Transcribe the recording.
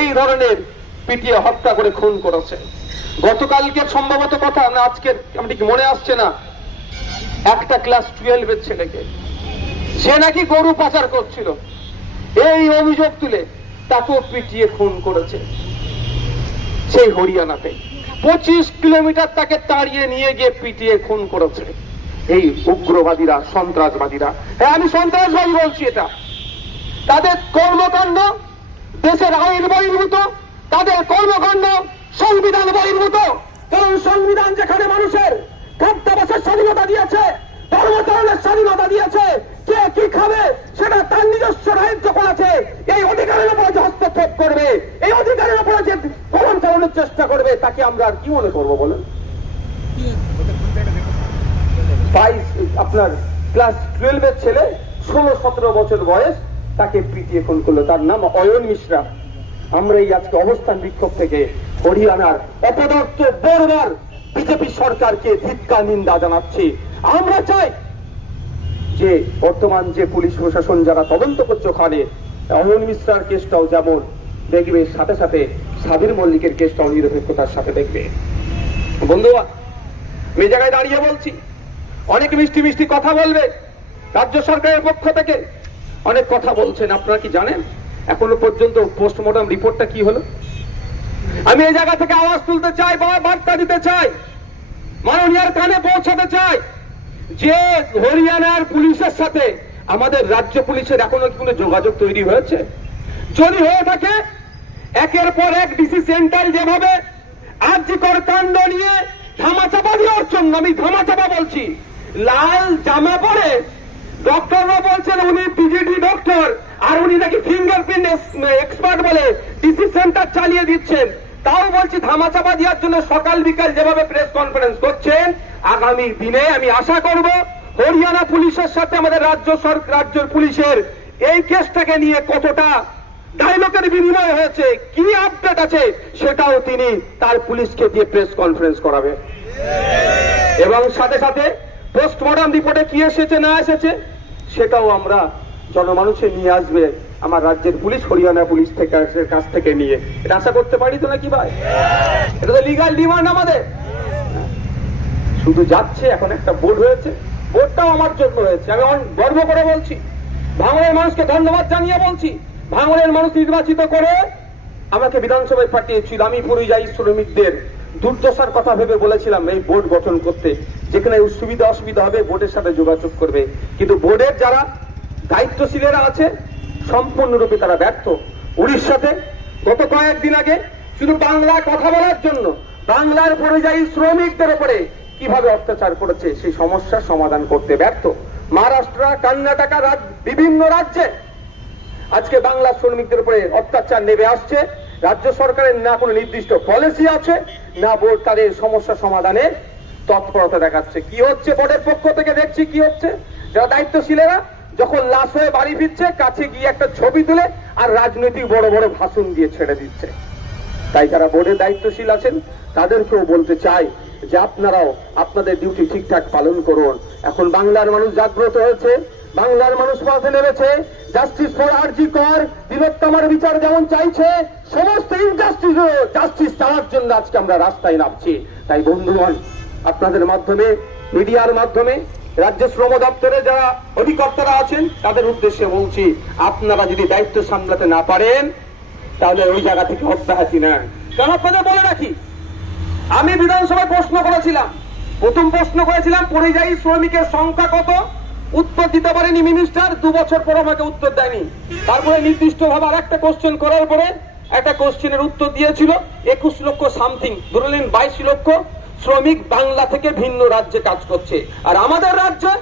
এই ধরনের পিটিয়ে হত্যা করে খুন করেছে। গতকালকে সম্ভবত কথা না, আজকের আমার ঠিক মনে আসছে না। একটা ক্লাস টুয়েলভের ছেলেকে। সে নাকি গরু পাচার করছিল। এই অভিযোগ তুলে তাকেও পিটিয়ে খুন করেছে। সেই হরিয়ানাতে পঁচিশ কিলোমিটার তাকে তাড়িয়ে নিয়ে গিয়ে পিটিয়ে খুন করেছে। এই উগ্রবাদীরা, সন্ত্রাসবাদীরা। হ্যাঁ আমি সন্ত্রাসবাদী বলছি এটা। তাদের কর্মকাণ্ড দেশের আইন বহির্ভূত, তাদের কর্মকাণ্ড সংবিধান বহির্ভূত। কারণ সংবিধান যেখানে মানুষের খাদ্যাভাসের স্বাধীনতা দিয়েছে ধর্মচরণের স্বাধীনতা দিয়েছে, কে কি খাবে, সেটা তার নিজস্ব রাজ্য করেছে এই অধিকারের উপরে যে হস্তক্ষেপ করবে, এই অধিকারের উপরে যে কলম চালানোর চেষ্টা করবে, তাকে আমরা আর কি মনে করব বলেন? বাইশ, আপনার ক্লাস টুয়েলভের ছেলে, ষোলো, সতেরো বছর বয়স তাকে পিটিয়ে খুন করল। তার নাম অয়ন মিশ্রা। আমরা এই আজকে অবস্থান বিক্ষোভ থেকে হরিয়ানার অপদার্থ বর্বার বিজেপি সরকারকে ধিক্কার নিন্দা জানাচ্ছি। আমরা চাই যে বর্তমান যে পুলিশ প্রশাসন যারা তদন্ত করছে ওখানে, অয়ন মিশ্রার কেসটাও যেমন দেখবে, সাথে সাথে সাবির মল্লিকের কেসটাও নিরপেক্ষতার সাথে দেখবে। বন্ধুরা, আমি জায়গায় দাঁড়িয়ে বলছি, অনেক মিষ্টি মিষ্টি কথা বলবে রাজ্য সরকারের পক্ষ থেকে। অনেক কথা বলছেন, আপনারা কি জানেন? এখনও পর্যন্ত পোস্টমর্টম রিপোর্টটা কি হলো? আমি এই জায়গা থেকে আওয়াজ তুলতে চাই বা বার্তা দিতে চাই, মাননীয়ার কানে পৌঁছাতে চাই, যে হরিয়ানার পুলিশের সাথে আমাদের রাজ্য পুলিশের এখনও কি কোনো যোগাযোগ তৈরি হয়েছে? যদি হয়ে থাকে, একের পর এক ডিসি সেন্টার যেভাবে আর্যিকর কাণ্ড নিয়ে ধামাচাপা দেওয়ার জন্য আমি ধামাচাপা বলছি, লাল জামা পরে ডক্টররা বলছেন উনি পিজিডি ডক্টর আর উনি নাকি ফিঙ্গারপ্রিন্ট এক্সপার্ট বলে ডিসি সেন্টার চালিয়ে দিচ্ছেন। তাও বলছি ধামাচাপা দেওয়ার জন্য সকাল বিকাল যেভাবে প্রেস কনফারেন্স করছেন আগামী দিনে আমি আশা করব হরিয়ানা পুলিশের সাথে আমাদের রাজ্য সরকার রাজ্যের পুলিশের এই কেসটাকে নিয়ে কতটা ডায়লগের বিনিময় হয়েছে কি আপডেট আছে সেটাও তিনি তার পুলিশকে দিয়ে প্রেস কনফারেন্স করাবে। এবং সাথে সাথে পোস্টমর্টম রিপোর্টে কি এসেছে, না এসেছে, সেটাও আমরা জনমানুষে নিয়ে আসবে আমার রাজ্যের পুলিশ, হরিয়ানা পুলিশ থেকে কাছ থেকে নিয়ে। এটা আশা করতে পারি তো নাকি ভাই? এটা তো লিগাল ডিমান্ড আমাদের। শুধু যাচ্ছে, এখন একটা বোর্ড হয়েছে। বোর্ডটাও আমার জন্য হয়েছে। আমি অন- গর্ব করে বলছি। ভাঙড়ের মানুষকে ধন্যবাদ জানিয়ে বলছি। ভাঙড়ের মানুষ নির্বাচিত করে আমাকে বিধানসভায় পাঠিয়েছিল। আমি পরিযায়ী শ্রমিকদের দুর্দশার কথা ভেবে বলেছিলাম এই বোর্ড গঠন করতে। যেখানে সুবিধা অসুবিধা হবে, বোর্ডের সাথে যোগাযোগ করবে। কিন্তু বোর্ডের যারা দায়িত্বশীলেরা আছে, সম্পূর্ণরূপে তারা ব্যর্থ। উড়িষ্যাতে গত কয়েকদিন আগে শুধু বাংলা কথা বলার জন্য বাংলার পরিযায়ী শ্রমিকদের উপরে কীভাবে অত্যাচার করেছে, সেই সমস্যার সমাধান করতে ব্যর্থ। মহারাষ্ট্র, কর্ণাটকা বিভিন্ন রাজ্যে আজকে বাংলা শ্রমিকদের উপরে অত্যাচার নেমে আসছে। রাজ্য সরকারের না কোনো নির্দিষ্ট পলিসি আছে। না বোর্ড তাদের সমস্যা সমাধানে তৎপরতা দেখাচ্ছে। কি হচ্ছে বোর্ডের পক্ষ থেকে দেখছি, কি হচ্ছে? যারা দায়িত্বশীলেরা যখন লাশ হয়ে বাড়ি ফিরছে, কাছে গিয়ে একটা ছবি তুলে আর রাজনৈতিক বড় বড় ভাষণ দিয়ে ছেড়ে দিচ্ছে। তাই যারা বোর্ডের দায়িত্বশীল আছেন, তাদেরকেও বলতে চাই যে আপনারাও আপনাদের ডিউটি ঠিকঠাক পালন করুন। এখন বাংলার মানুষ জাগ্রত হয়েছে, বাংলার মানুষ পথে নেমেছে। জাস্টিস ফর আরজি কর বৃহত্তমার বিচার যেমন চাইছে, সমস্ত ইনজাস্টিস জাস্টিস চাওয়ার জন্য আজকে আমরা রাস্তায় নামছি। তাই বন্ধুগণ, আপনাদের মাধ্যমে, মিডিয়ার মাধ্যমে, রাজ্য শ্রম দপ্তরে যারা অধিকর্তারা আছেন, তাদের উদ্দেশ্যে বলছি, আপনারা যদি দায়িত্ব সামলাতে না পারেন, তাহলে ওই জায়গা থেকে অব্যাহতি নেন। কেন আপনাদের বলে রাখি? আমি বিধানসভায় প্রশ্ন করেছিলাম। প্রথম প্রশ্ন করেছিলাম, পরিযায়ী শ্রমিকের সংখ্যা কত? উত্তর দিতে পারেনি মিনিস্টার দু বছর পর আমাকে উত্তর দেয়নি। তারপরে নির্দিষ্ট ভাবে আর একটা কোশ্চেন করার পরে একটা কোশ্চেনের উত্তর দিয়েছিল, একুশ লক্ষ সামথিং, ধরে নিন বাইশ লক্ষ শ্রমিক বাংলা থেকে ভিন্ন রাজ্যে কাজ করছে। আর আমাদের রাজ্যে